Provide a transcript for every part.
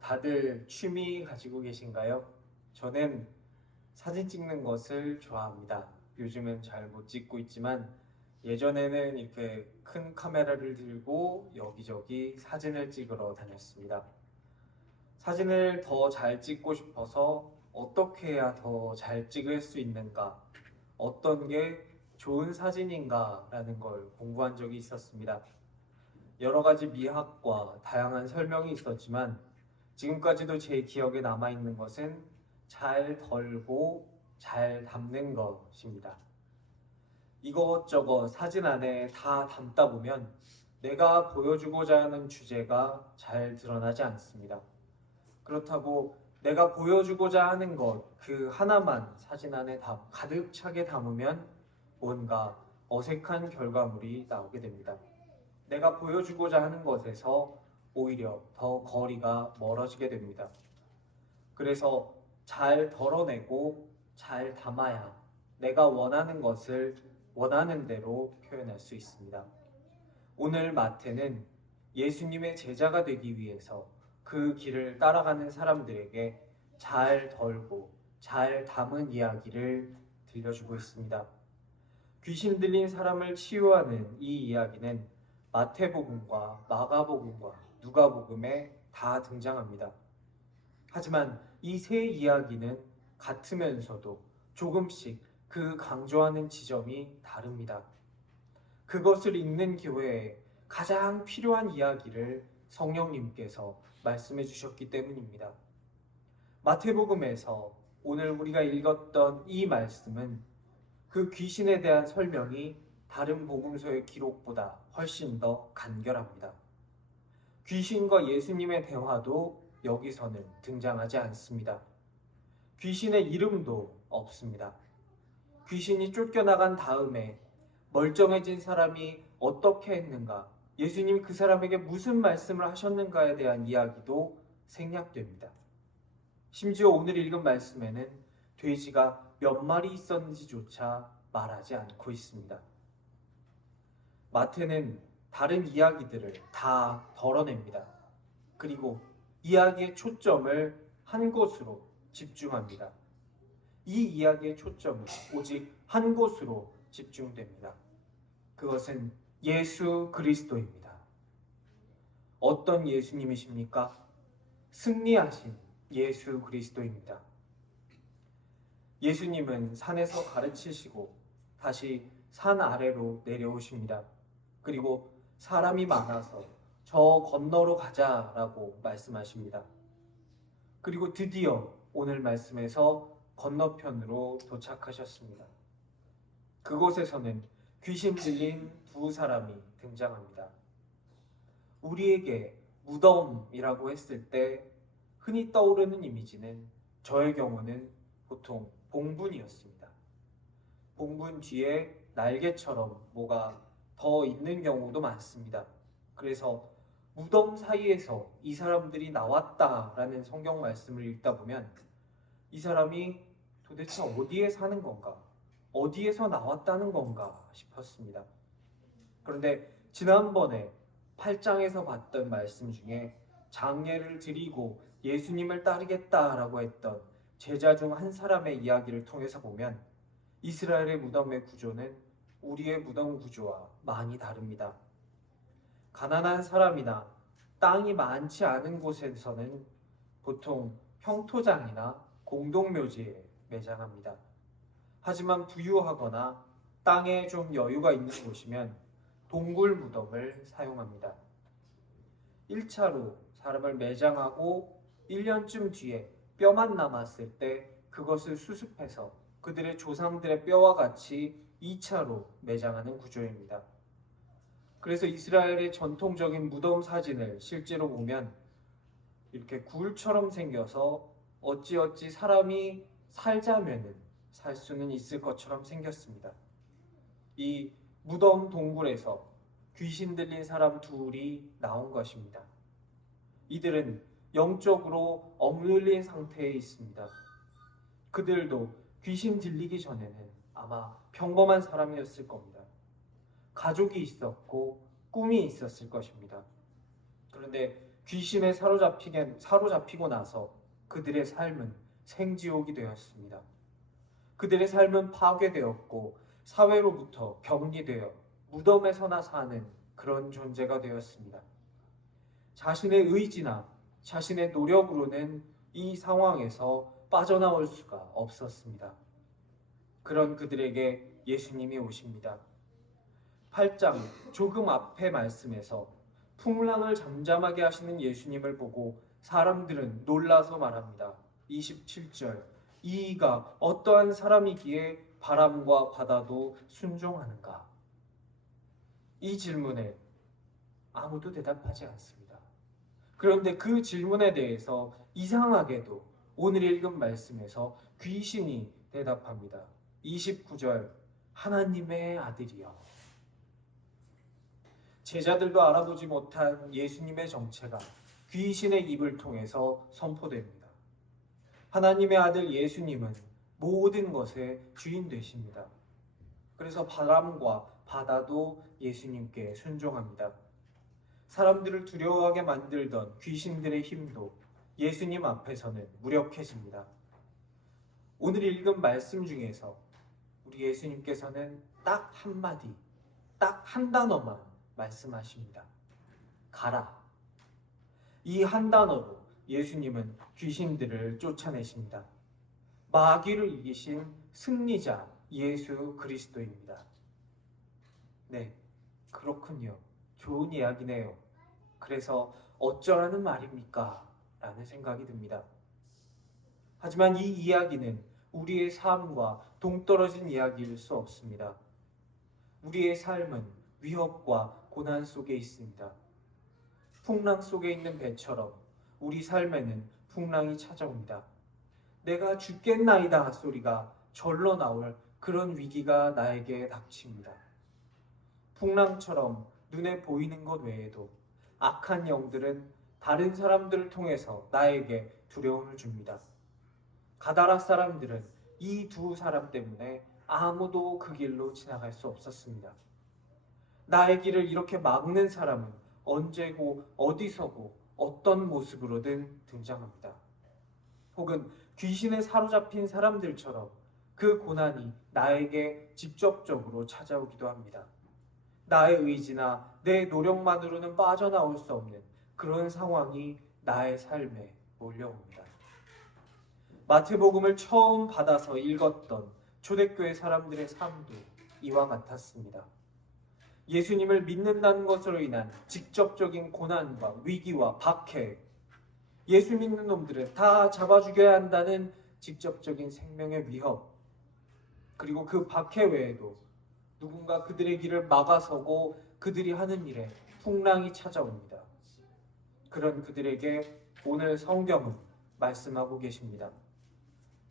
다들 취미 가지고 계신가요? 저는 사진 찍는 것을 좋아합니다. 요즘은 잘 못 찍고 있지만 예전에는 이렇게 큰 카메라를 들고 여기저기 사진을 찍으러 다녔습니다. 사진을 더 잘 찍고 싶어서 어떻게 해야 더 잘 찍을 수 있는가, 어떤 게 좋은 사진인가 라는 걸 공부한 적이 있었습니다. 여러 가지 미학과 다양한 설명이 있었지만 지금까지도 제 기억에 남아있는 것은 잘 덜고 잘 담는 것입니다. 이것저것 사진 안에 다 담다 보면 내가 보여주고자 하는 주제가 잘 드러나지 않습니다. 그렇다고 내가 보여주고자 하는 것 그 하나만 사진 안에 가득 차게 담으면 뭔가 어색한 결과물이 나오게 됩니다. 내가 보여주고자 하는 것에서 오히려 더 거리가 멀어지게 됩니다. 그래서 잘 덜어내고 잘 담아야 내가 원하는 것을 원하는 대로 표현할 수 있습니다. 오늘 마태는 예수님의 제자가 되기 위해서 그 길을 따라가는 사람들에게 잘 덜고 잘 담은 이야기를 들려주고 있습니다. 귀신 들린 사람을 치유하는 이 이야기는 마태복음과 마가복음과 누가복음에 다 등장합니다. 하지만 이 세 이야기는 같으면서도 조금씩 그 강조하는 지점이 다릅니다. 그것을 읽는 교회에 가장 필요한 이야기를 성령님께서 말씀해 주셨기 때문입니다. 마태복음에서 오늘 우리가 읽었던 이 말씀은 그 귀신에 대한 설명이 다른 복음서의 기록보다 훨씬 더 간결합니다. 귀신과 예수님의 대화도 여기서는 등장하지 않습니다. 귀신의 이름도 없습니다. 귀신이 쫓겨나간 다음에 멀쩡해진 사람이 어떻게 했는가, 예수님이 그 사람에게 무슨 말씀을 하셨는가에 대한 이야기도 생략됩니다. 심지어 오늘 읽은 말씀에는 돼지가 몇 마리 있었는지조차 말하지 않고 있습니다. 마태는 다른 이야기들을 다 덜어냅니다. 그리고 이야기의 초점을 한 곳으로 집중합니다. 이 이야기의 초점은 오직 한 곳으로 집중됩니다. 그것은 예수 그리스도입니다. 어떤 예수님이십니까? 승리하신 예수 그리스도입니다. 예수님은 산에서 가르치시고 다시 산 아래로 내려오십니다. 그리고 사람이 많아서 저 건너로 가자라고 말씀하십니다. 그리고 드디어 오늘 말씀에서 건너편으로 도착하셨습니다. 그곳에서는 귀신 들린 두 사람이 등장합니다. 우리에게 무덤이라고 했을 때 흔히 떠오르는 이미지는 저의 경우는 보통 봉분이었습니다. 봉분 뒤에 날개처럼 뭐가 더 있는 경우도 많습니다. 그래서 무덤 사이에서 이 사람들이 나왔다라는 성경 말씀을 읽다 보면 이 사람이 도대체 어디에 사는 건가? 어디에서 나왔다는 건가 싶었습니다. 그런데 지난번에 8장에서 봤던 말씀 중에 장례를 드리고 예수님을 따르겠다라고 했던 제자 중 한 사람의 이야기를 통해서 보면 이스라엘의 무덤의 구조는 우리의 무덤 구조와 많이 다릅니다. 가난한 사람이나 땅이 많지 않은 곳에서는 보통 평토장이나 공동묘지에 매장합니다. 하지만 부유하거나 땅에 좀 여유가 있는 곳이면 동굴 무덤을 사용합니다. 1차로 사람을 매장하고 1년쯤 뒤에 뼈만 남았을 때 그것을 수습해서 그들의 조상들의 뼈와 같이 2차로 매장하는 구조입니다. 그래서 이스라엘의 전통적인 무덤 사진을 실제로 보면 이렇게 굴처럼 생겨서 어찌어찌 사람이 살자면은 살 수는 있을 것처럼 생겼습니다. 이 무덤 동굴에서 귀신 들린 사람 둘이 나온 것입니다. 이들은 영적으로 억눌린 상태에 있습니다. 그들도 귀신 들리기 전에는 아마 평범한 사람이었을 겁니다. 가족이 있었고 꿈이 있었을 것입니다. 그런데 귀신에 사로잡히고 나서 그들의 삶은 생지옥이 되었습니다. 그들의 삶은 파괴되었고 사회로부터 격리되어 무덤에서나 사는 그런 존재가 되었습니다. 자신의 의지나 자신의 노력으로는 이 상황에서 빠져나올 수가 없었습니다. 그런 그들에게 예수님이 오십니다. 8장 조금 앞의 말씀에서 풍랑을 잠잠하게 하시는 예수님을 보고 사람들은 놀라서 말합니다. 27절 이가 어떠한 사람이기에 바람과 바다도 순종하는가? 이 질문에 아무도 대답하지 않습니다. 그런데 그 질문에 대해서 이상하게도 오늘 읽은 말씀에서 귀신이 대답합니다. 29절 하나님의 아들이여. 제자들도 알아보지 못한 예수님의 정체가 귀신의 입을 통해서 선포됩니다. 하나님의 아들 예수님은 모든 것의 주인 되십니다. 그래서 바람과 바다도 예수님께 순종합니다. 사람들을 두려워하게 만들던 귀신들의 힘도 예수님 앞에서는 무력해집니다. 오늘 읽은 말씀 중에서 우리 예수님께서는 딱 한마디, 딱 한 단어만 말씀하십니다. 가라. 이 한 단어로 예수님은 귀신들을 쫓아내십니다. 마귀를 이기신 승리자 예수 그리스도입니다. 네, 그렇군요. 좋은 이야기네요. 그래서 어쩌라는 말입니까? 라는 생각이 듭니다. 하지만 이 이야기는 우리의 삶과 동떨어진 이야기일 수 없습니다. 우리의 삶은 위협과 고난 속에 있습니다. 풍랑 속에 있는 배처럼 우리 삶에는 풍랑이 찾아옵니다. 내가 죽겠나이다 소리가 절로 나올 그런 위기가 나에게 닥칩니다. 풍랑처럼 눈에 보이는 것 외에도 악한 영들은 다른 사람들을 통해서 나에게 두려움을 줍니다. 가다라 사람들은 이 두 사람 때문에 아무도 그 길로 지나갈 수 없었습니다. 나의 길을 이렇게 막는 사람은 언제고 어디서고 어떤 모습으로든 등장합니다. 혹은 귀신에 사로잡힌 사람들처럼 그 고난이 나에게 직접적으로 찾아오기도 합니다. 나의 의지나 내 노력만으로는 빠져나올 수 없는 그런 상황이 나의 삶에 몰려옵니다. 마태복음을 처음 받아서 읽었던 초대교회 사람들의 삶도 이와 같았습니다. 예수님을 믿는다는 것으로 인한 직접적인 고난과 위기와 박해, 예수 믿는 놈들은 다 잡아 죽여야 한다는 직접적인 생명의 위협, 그리고 그 박해 외에도 누군가 그들의 길을 막아서고 그들이 하는 일에 풍랑이 찾아옵니다. 그런 그들에게 오늘 성경은 말씀하고 계십니다.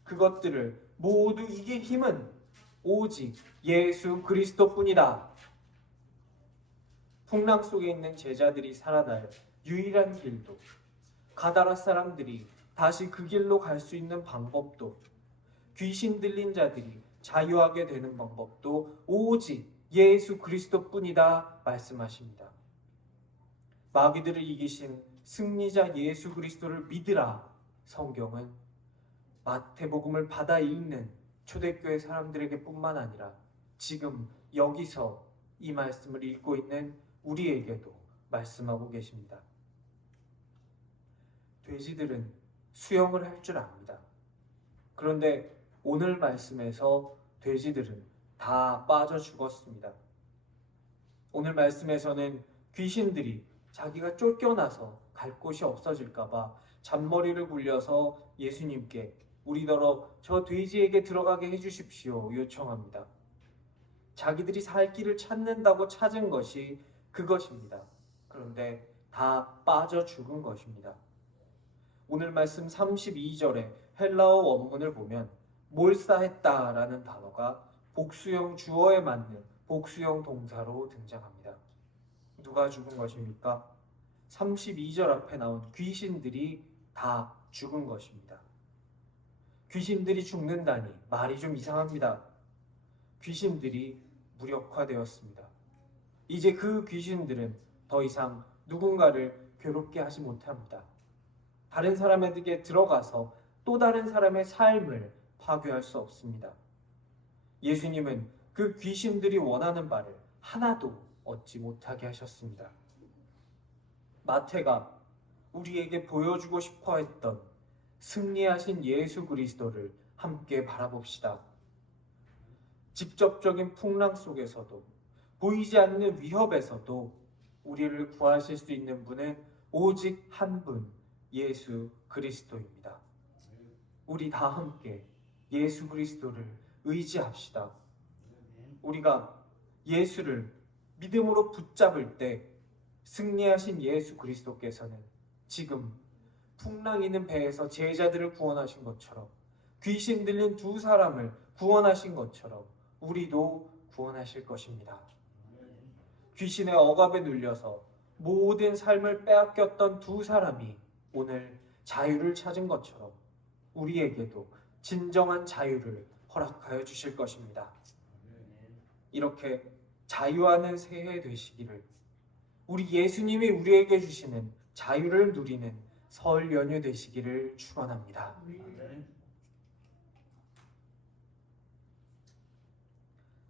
그것들을 모두 이길 힘은 오직 예수 그리스도뿐이다. 풍랑 속에 있는 제자들이 살아날 유일한 길도, 가다라 사람들이 다시 그 길로 갈 수 있는 방법도, 귀신 들린 자들이 자유하게 되는 방법도 오직 예수 그리스도뿐이다 말씀하십니다. 마귀들을 이기신 승리자 예수 그리스도를 믿으라. 성경은 마태복음을 받아 읽는 초대교회 사람들에게 뿐만 아니라 지금 여기서 이 말씀을 읽고 있는 우리에게도 말씀하고 계십니다. 돼지들은 수영을 할 줄 압니다. 그런데 오늘 말씀에서 돼지들은 다 빠져 죽었습니다. 오늘 말씀에서는 귀신들이 자기가 쫓겨나서 갈 곳이 없어질까봐 잔머리를 굴려서 예수님께 우리더러 저 돼지에게 들어가게 해주십시오 요청합니다. 자기들이 살 길을 찾는다고 찾은 것이 그것입니다. 그런데 다 빠져 죽은 것입니다. 오늘 말씀 32절에 헬라어 원문을 보면 몰사했다라는 단어가 복수형 주어에 맞는 복수형 동사로 등장합니다. 누가 죽은 것입니까? 32절 앞에 나온 귀신들이 다 죽은 것입니다. 귀신들이 죽는다니 말이 좀 이상합니다. 귀신들이 무력화되었습니다. 이제 그 귀신들은 더 이상 누군가를 괴롭게 하지 못합니다. 다른 사람에게 들어가서 또 다른 사람의 삶을 파괴할 수 없습니다. 예수님은 그 귀신들이 원하는 바를 하나도 얻지 못하게 하셨습니다. 마태가 우리에게 보여주고 싶어 했던 승리하신 예수 그리스도를 함께 바라봅시다. 직접적인 풍랑 속에서도 보이지 않는 위협에서도 우리를 구하실 수 있는 분은 오직 한 분, 예수 그리스도입니다. 우리 다 함께 예수 그리스도를 의지합시다. 우리가 예수를 믿음으로 붙잡을 때 승리하신 예수 그리스도께서는 지금 풍랑 있는 배에서 제자들을 구원하신 것처럼, 귀신 들린 두 사람을 구원하신 것처럼 우리도 구원하실 것입니다. 귀신의 억압에 눌려서 모든 삶을 빼앗겼던 두 사람이 오늘 자유를 찾은 것처럼 우리에게도 진정한 자유를 허락하여 주실 것입니다. 이렇게 자유하는 새해 되시기를, 우리 예수님이 우리에게 주시는 자유를 누리는 설 연휴 되시기를 축원합니다.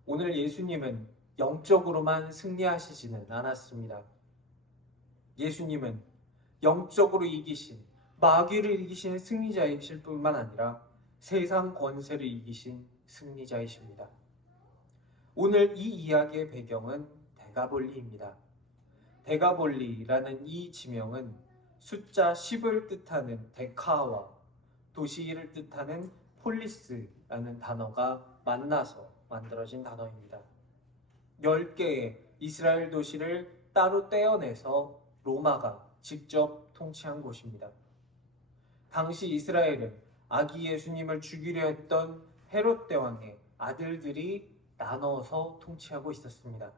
오늘 예수님은 영적으로만 승리하시지는 않았습니다. 예수님은 영적으로 이기신, 마귀를 이기신 승리자이실 뿐만 아니라 세상 권세를 이기신 승리자이십니다. 오늘 이 이야기의 배경은 데가볼리입니다. 데가볼리라는 이 지명은 숫자 10을 뜻하는 데카와 도시를 뜻하는 폴리스라는 단어가 만나서 만들어진 단어입니다. 10개의 이스라엘 도시를 따로 떼어내서 로마가 직접 통치한 곳입니다. 당시 이스라엘은 아기 예수님을 죽이려 했던 헤롯 대왕의 아들들이 나눠서 통치하고 있었습니다.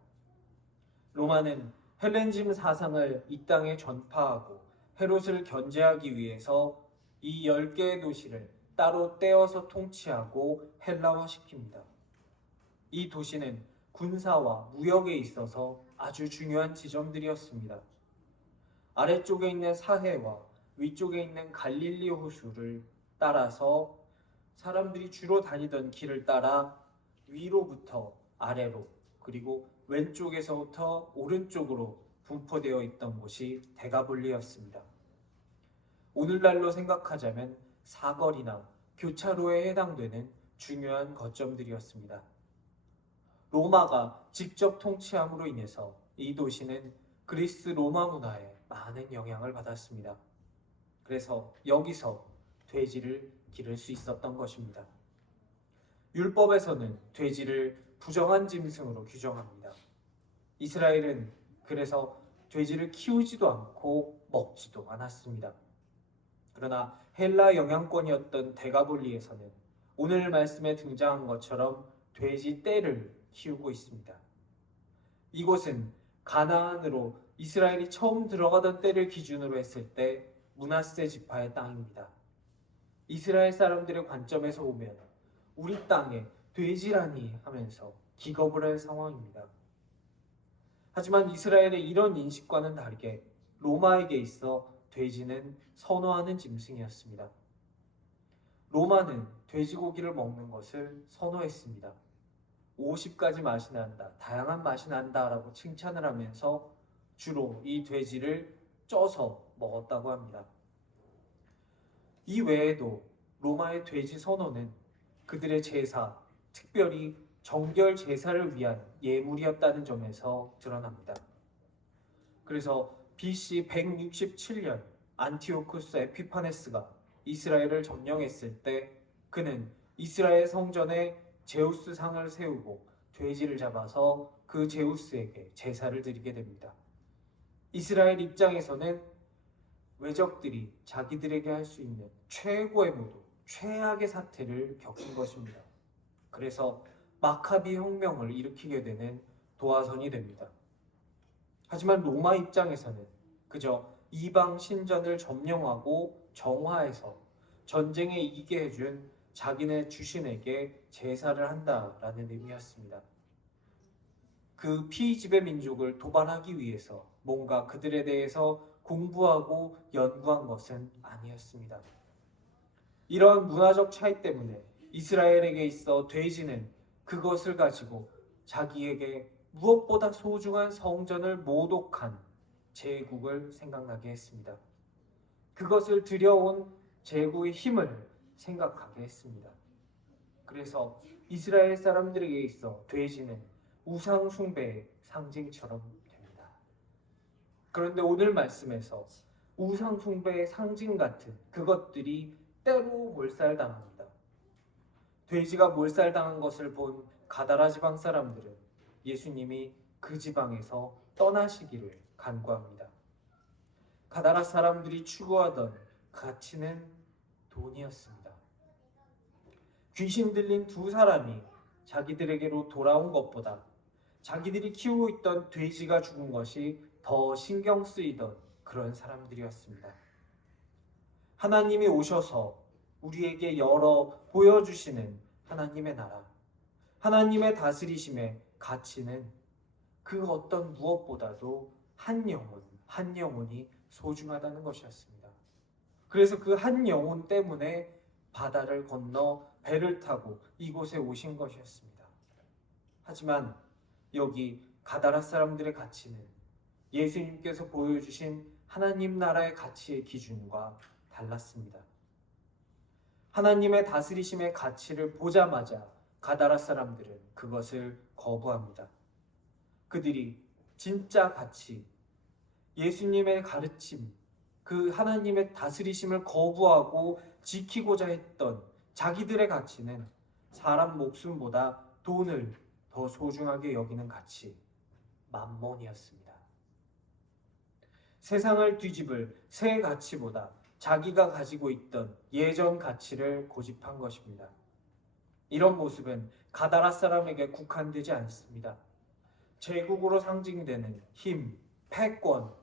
로마는 헬렌즘 사상을 이 땅에 전파하고 헤롯을 견제하기 위해서 이 10개의 도시를 따로 떼어서 통치하고 헬라화시킵니다. 이 도시는 군사와 무역에 있어서 아주 중요한 지점들이었습니다. 아래쪽에 있는 사해와 위쪽에 있는 갈릴리 호수를 따라서 사람들이 주로 다니던 길을 따라 위로부터 아래로, 그리고 왼쪽에서부터 오른쪽으로 분포되어 있던 곳이 데가볼리였습니다. 오늘날로 생각하자면 사거리나 교차로에 해당되는 중요한 거점들이었습니다. 로마가 직접 통치함으로 인해서 이 도시는 그리스 로마 문화에 많은 영향을 받았습니다. 그래서 여기서 돼지를 기를 수 있었던 것입니다. 율법에서는 돼지를 부정한 짐승으로 규정합니다. 이스라엘은 그래서 돼지를 키우지도 않고 먹지도 않았습니다. 그러나 헬라 영향권이었던 데가볼리에서는 오늘 말씀에 등장한 것처럼 돼지 떼를 키우고 있습니다. 이곳은 가나안으로 이스라엘이 처음 들어가던 때를 기준으로 했을 때 므낫세 지파의 땅입니다. 이스라엘 사람들의 관점에서 보면 우리 땅에 돼지라니 하면서 기겁을 할 상황입니다. 하지만 이스라엘의 이런 인식과는 다르게 로마에게 있어 돼지는 선호하는 짐승이었습니다. 로마는 돼지고기를 먹는 것을 선호했습니다. 50가지 맛이 난다, 다양한 맛이 난다 라고 칭찬을 하면서 주로 이 돼지를 쪄서 먹었다고 합니다. 이 외에도 로마의 돼지 선호는 그들의 제사, 특별히 정결 제사를 위한 예물이었다는 점에서 드러납니다. 그래서 BC 167년 안티오쿠스 에피파네스가 이스라엘을 점령했을 때 그는 이스라엘 성전에 제우스 상을 세우고 돼지를 잡아서 그 제우스에게 제사를 드리게 됩니다. 이스라엘 입장에서는 외적들이 자기들에게 할 수 있는 최고의 모도, 최악의 사태를 겪은 것입니다. 그래서 마카비 혁명을 일으키게 되는 도화선이 됩니다. 하지만 로마 입장에서는 그저 이방 신전을 점령하고 정화해서 전쟁에 이기게 해준 자기네 주신에게 제사를 한다라는 의미였습니다. 그 피지배 민족을 도발하기 위해서 뭔가 그들에 대해서 공부하고 연구한 것은 아니었습니다. 이런 문화적 차이 때문에 이스라엘에게 있어 돼지는 그것을 가지고 자기에게 무엇보다 소중한 성전을 모독한 제국을 생각나게 했습니다. 그것을 들여온 제국의 힘을 생각하게 했습니다. 그래서 이스라엘 사람들에게 있어 돼지는 우상 숭배의 상징처럼 됩니다. 그런데 오늘 말씀에서 우상 숭배의 상징 같은 그것들이 때로 몰살당합니다. 돼지가 몰살당한 것을 본 가다라 지방 사람들은 예수님이 그 지방에서 떠나시기를 간구합니다. 가다라 사람들이 추구하던 가치는 돈이었습니다. 귀신 들린 두 사람이 자기들에게로 돌아온 것보다 자기들이 키우고 있던 돼지가 죽은 것이 더 신경 쓰이던 그런 사람들이었습니다. 하나님이 오셔서 우리에게 열어 보여주시는 하나님의 나라, 하나님의 다스리심의 가치는 그 어떤 무엇보다도 한 영혼이 소중하다는 것이었습니다. 그래서 그 한 영혼 때문에 바다를 건너 배를 타고 이곳에 오신 것이었습니다. 하지만 여기 가다라 사람들의 가치는 예수님께서 보여주신 하나님 나라의 가치의 기준과 달랐습니다. 하나님의 다스리심의 가치를 보자마자 가다라 사람들은 그것을 거부합니다. 그들이 진짜 가치, 예수님의 가르침, 그 하나님의 다스리심을 거부하고 지키고자 했던 자기들의 가치는 사람 목숨보다 돈을 더 소중하게 여기는 가치, 맘몬이었습니다. 세상을 뒤집을 새 가치보다 자기가 가지고 있던 예전 가치를 고집한 것입니다. 이런 모습은 가다라 사람에게 국한되지 않습니다. 제국으로 상징되는 힘, 패권,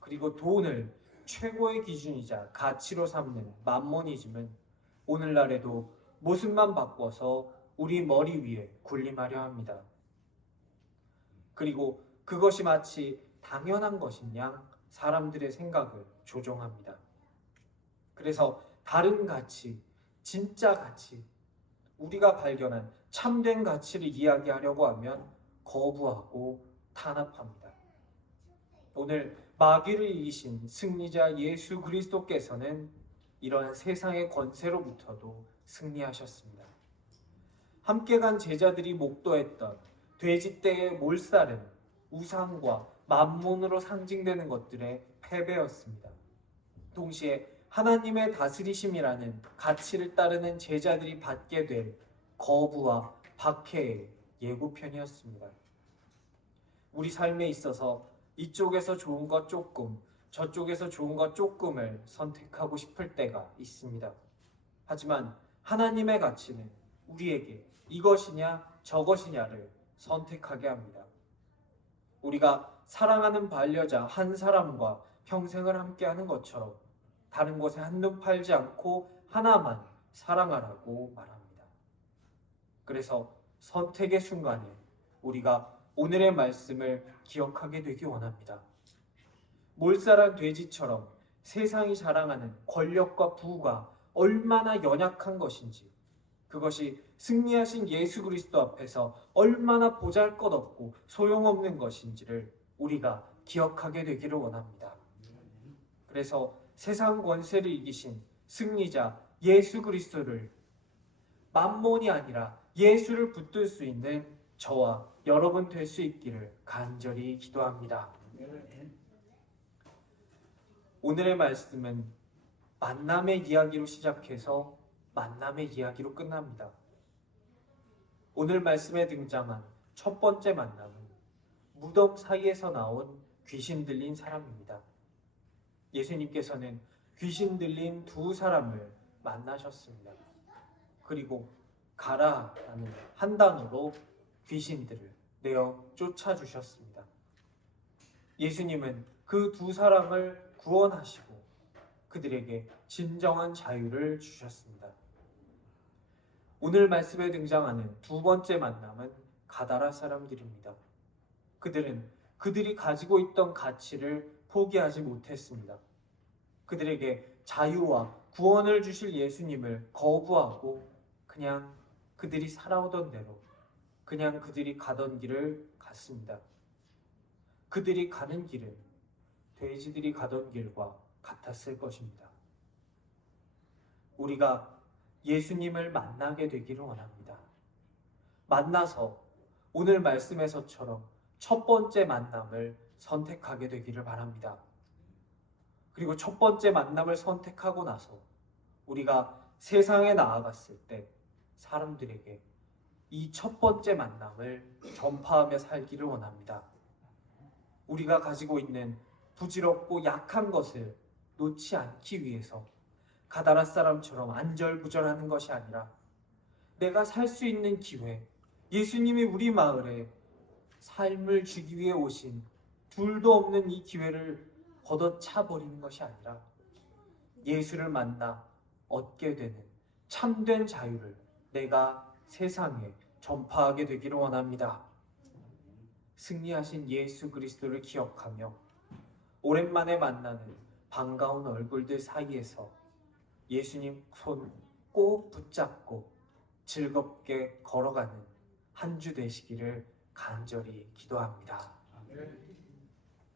그리고 돈을 최고의 기준이자 가치로 삼는 맘모니즘은 오늘날에도 모습만 바꿔서 우리 머리 위에 군림하려 합니다. 그리고 그것이 마치 당연한 것인 양 사람들의 생각을 조종합니다. 그래서 다른 가치, 진짜 가치, 우리가 발견한 참된 가치를 이야기하려고 하면 거부하고 탄압합니다. 오늘 마귀를 이기신 승리자 예수 그리스도께서는 이러한 세상의 권세로부터도 승리하셨습니다. 함께 간 제자들이 목도했던 돼지떼의 몰살은 우상과 만몬으로 상징되는 것들의 패배였습니다. 동시에 하나님의 다스리심이라는 가치를 따르는 제자들이 받게 될 거부와 박해의 예고편이었습니다. 우리 삶에 있어서 이쪽에서 좋은 것 조금, 저쪽에서 좋은 것 조금을 선택하고 싶을 때가 있습니다. 하지만 하나님의 가치는 우리에게 이것이냐 저것이냐를 선택하게 합니다. 우리가 사랑하는 반려자 한 사람과 평생을 함께하는 것처럼 다른 곳에 한눈 팔지 않고 하나만 사랑하라고 말합니다. 그래서 선택의 순간에 우리가 오늘의 말씀을 기억하게 되기 원합니다. 몰살한 돼지처럼 세상이 자랑하는 권력과 부가 얼마나 연약한 것인지, 그것이 승리하신 예수 그리스도 앞에서 얼마나 보잘것없고 소용없는 것인지를 우리가 기억하게 되기를 원합니다. 그래서 세상 권세를 이기신 승리자 예수 그리스도를 만몬이 아니라 예수를 붙들 수 있는 저와 여러분 될 수 있기를 간절히 기도합니다. 오늘의 말씀은 만남의 이야기로 시작해서 만남의 이야기로 끝납니다. 오늘 말씀에 등장한 첫 번째 만남은 무덤 사이에서 나온 귀신 들린 사람입니다. 예수님께서는 귀신 들린 두 사람을 만나셨습니다. 그리고 가라라는 한 단어로 귀신들을 내어 쫓아주셨습니다. 예수님은 그 두 사람을 구원하시고 그들에게 진정한 자유를 주셨습니다. 오늘 말씀에 등장하는 두 번째 만남은 가다라 사람들입니다. 그들은 그들이 가지고 있던 가치를 포기하지 못했습니다. 그들에게 자유와 구원을 주실 예수님을 거부하고 그냥 그들이 살아오던 대로 그냥 그들이 가던 길을 갔습니다. 그들이 가는 길은 돼지들이 가던 길과 같았을 것입니다. 우리가 예수님을 만나게 되기를 원합니다. 만나서 오늘 말씀에서처럼 첫 번째 만남을 선택하게 되기를 바랍니다. 그리고 첫 번째 만남을 선택하고 나서 우리가 세상에 나아갔을 때 사람들에게 이 첫 번째 만남을 전파하며 살기를 원합니다. 우리가 가지고 있는 부질없고 약한 것을 놓지 않기 위해서 가다라 사람처럼 안절부절하는 것이 아니라 내가 살 수 있는 기회, 예수님이 우리 마을에 삶을 주기 위해 오신 둘도 없는 이 기회를 걷어차버리는 것이 아니라 예수를 만나 얻게 되는 참된 자유를 내가 세상에 전파하게 되기를 원합니다. 승리하신 예수 그리스도를 기억하며 오랜만에 만나는 반가운 얼굴들 사이에서 예수님 손 꼭 붙잡고 즐겁게 걸어가는 한 주 되시기를 간절히 기도합니다.